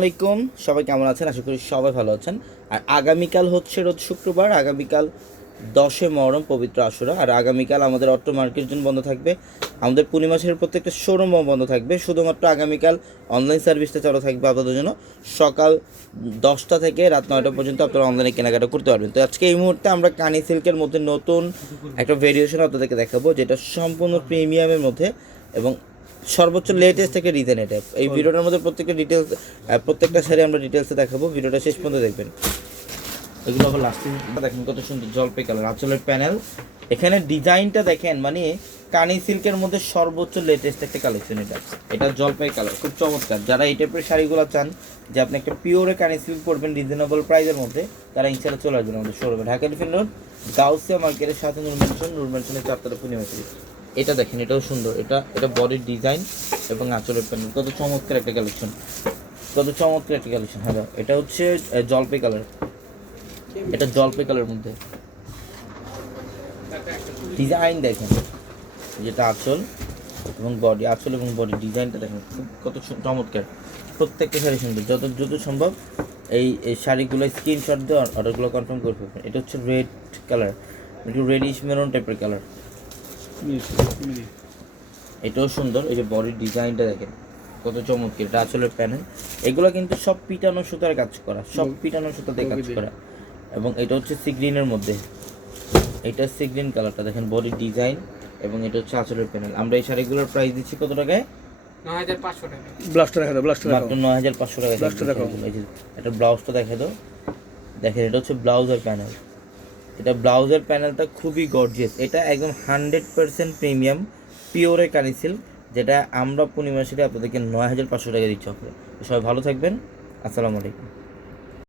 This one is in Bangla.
আলাইকুম, সবাই কেমন আছেন? আশা করি সবাই ভালো আছেন। আর আগামীকাল হচ্ছে রোজ শুক্রবার, আগামীকাল 10 মহরম পবিত্র আশুরা। আর আগামীকাল আমাদের অটো মার্কেট জোন বন্ধ থাকবে, আমাদের পূর্ণিমাসের প্রত্যেকটা শোরুমও বন্ধ থাকবে। শুধুমাত্র আগামীকাল অনলাইন সার্ভিসটা চালু থাকবে আপনাদের জন্য। সকাল 10টা থেকে রাত 9টা পর্যন্ত আপনারা অনলাইনে কেনাকাটা করতে পারবেন। তো আজকে এই মুহূর্তে আমরা কানি সিল্কের মধ্যে নতুন একটা ভেরিয়েশন আপনাদেরকে দেখাবো, যেটা সম্পূর্ণ প্রিমিয়ামের মধ্যে এবং সর্বোচ্চ লেটেস্ট একটা ডিজাইন। এটা এই ভিডিওটার মধ্যে প্রত্যেকটা শাড়ি আমরা ডিটেলসে দেখাবো, ভিডিওটা শেষ পর্যন্ত দেখবেন। এগুলো আবার লাস্টিং দেখেন কত সুন্দর জলপাই কালার আঁচলের প্যানেল। এখানে ডিজাইনটা দেখেন, মানে কানি সিল্কের মধ্যে সর্বোচ্চ লেটেস্ট একটা কালেকশন। এটা জলপাই কালার, খুব চমৎকার। যারা এই টাইপের শাড়িগুলো চান যে আপনি একটা পিওরে কানি সিল্ক করবেন রিজনেবল প্রাইসের মধ্যে, তারা ইনশাআল্লাহ চলে আসবেন আমাদের শোরুমে, ঢাকা এলিফ্যান্ট রোড, গাউসিয়া মার্কেটের সাথে নূর মেনশনের 4তলা পূর্ণিমা শাড়ি। এটা দেখেন, এটাও সুন্দর। এটা বডির ডিজাইন এবং আঁচলের প্যানেল, কত চমৎকার একটা কালেকশন, কত চমৎকার একটা কালেকশন। হ্যাঁ, এটা হচ্ছে জলপাই কালার, এটা জলপাই কালারের মধ্যে ডিজাইন দেখেন, যেটা আঁচল এবং বডি, আঁচল এবং বডি ডিজাইনটা দেখেন কত চমৎকার। প্রত্যেকটা শাড়ি সুন্দর। যত সম্ভব এই শাড়িগুলো স্ক্রিনশট দিয়ে অর্ডারগুলো কনফার্ম করে ফেলবেন। এটা হচ্ছে রেড কালার, একটু রেডিশ মেরুন টাইপের কালার, এটাও সুন্দর। এই যে বডির ডিজাইনটা দেখেন কত চমৎকার। এটা আঁচলের প্যানেল। এগুলো কিন্তু সব পিটানো সুতার কাজ করা, সব পিটানো সুতা দিয়ে কাজ করা। এবং এটা হচ্ছে সি গ্রিনের মধ্যে, এটা সি গ্রিন কালারটা দেখেন, বডির ডিজাইন এবং এটা হচ্ছে আঁচলের প্যানেল। আমরা এই শাড়িগুলোর প্রাইস দিচ্ছি কত টাকায়? 9500 টাকা। ব্লাউজটা দেখা দাও, মাত্র 9500 টাকা। এটা ব্লাউজটা দেখা দাও, দেখেন এটা হচ্ছে ব্লাউজের প্যানেল। এটা ব্লাউজের প্যানেলটা খুবই গর্জিয়াস। এটা একদম 100% প্রিমিয়াম পিওরে কানি সিল্ক, যেটা আমরা পূর্ণিমাসে আপনাদেরকে 9500 টাকা দিচ্ছি। সবাই ভালো থাকবেন, আসসালামু আলাইকুম।